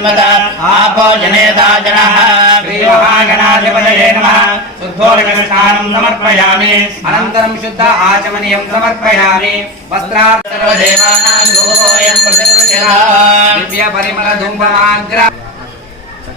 जन्मत आपो जनेता जनः प्रियोहागणाधिपतये नमः शुद्धोदकस्थानं समर्पयामि अनन्तरं शुद्ध आचमनीयं समर्पयामि वस्त्रार्थसर्वदेवानां दिव्यपरिमलधूममाग्र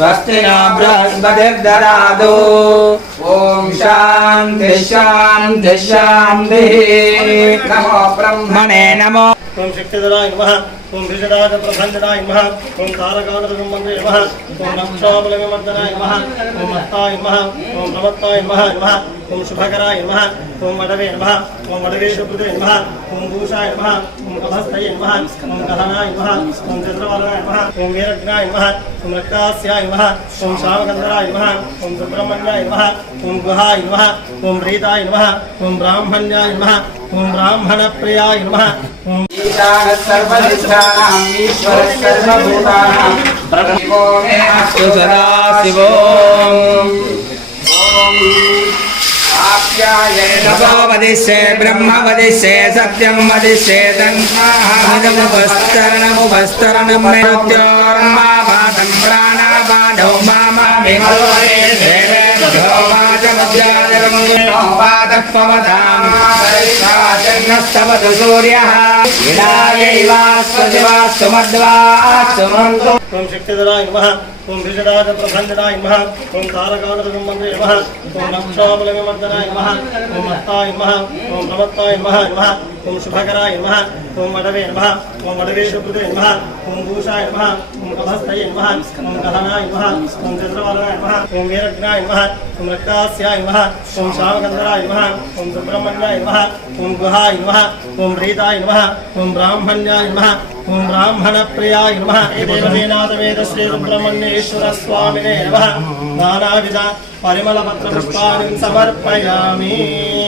స్వస్తి నా బృహస్పతిర్దరాదు ఓం శాంతి శాంతి శాంతి నమో బ్రహ్మణే నమో ఓం శక్తిధరాయ నమః ఓం విజడాజ ప్రభంజనాయ నమః ఓం తారకానద సంబంధే నమః ఓం నక్షాబల విమర్దనాయ నమః ఓం అత్తాయ నమః ఓం ప్రమత్తాయ నమః నమః ఓం శుభకరాయ నమ ఓం వడవే నమ ఓం వడవేశకృతే నమ ఓం భూషాయ నమ ఓం కభస్తయే నమ ఓం కథనాయ నమ ఓం చంద్రవదనాయ నమ ఓం వీరగ్నాయ నమ ఓం రక్తాస్యాయ నమ ఓం శ్రావకంధరాయ నమ ఓం సుబ్రహ్మణ్యాయ నమ ఓం గుహాయ నమ ఓం ప్రీతాయ నమ ఓం బ్రాహ్మణ్యాయ నమ ఓం బ్రాహ్మణ ప్రియాయ నమ ఓం సర్వభూతానాం బ్రహ్మో మే అస్తు శివో ఆప్యాయ నమో వదిష్యే బ్రహ్మ వదిష్యే సత్యం వదిష్యే తన్మాహముపస్తరణముపస్తరణం మృత్యోర్మాపాతం ప్రాణాపానో మామా విమలోరే దేవేభ్యో వాచముద్యాదరం పాదః ఓం శక్తిధరాయ నమః ఓం విజడాజ ప్రభంజనాయ నమః ఓం తారకానద సంబంధే నమః ఓం నక్షాబల విమర్దనాయ నమః ఓం అత్తాయ నమః ఓం ప్రమత్తాయ నమః నమః ఓం శుభకరాయ నమః ఓం వడవే నమః ఓం వడవేశకృతే నమః ఓం భూషాయ నమః ఓం కభస్తయ నమః ఓం గహనాయ నమః ఓం చంద్రవదనాయ నమః ఓం వీరగ్నాయ నమః ఓం రక్తాస్యాయ నమః ఓం శ్యామగంధరాయ నమః ఓం సుబ్రహ్మణ్యాయ నమః ఓం గుహాయ నమః ఓం రీతాయ నమః ఓం బ్రాహ్మణ్యాయ నమః ఓం బ్రాహ్మణ ప్రియాయ నమః దేవసేనాథ వేద శ్రీ సుబ్రహ్మణ్యేశ్వర స్వామినే నానావిధ పరిమళ పత్ర పుష్పాన్ని సమర్పయామి.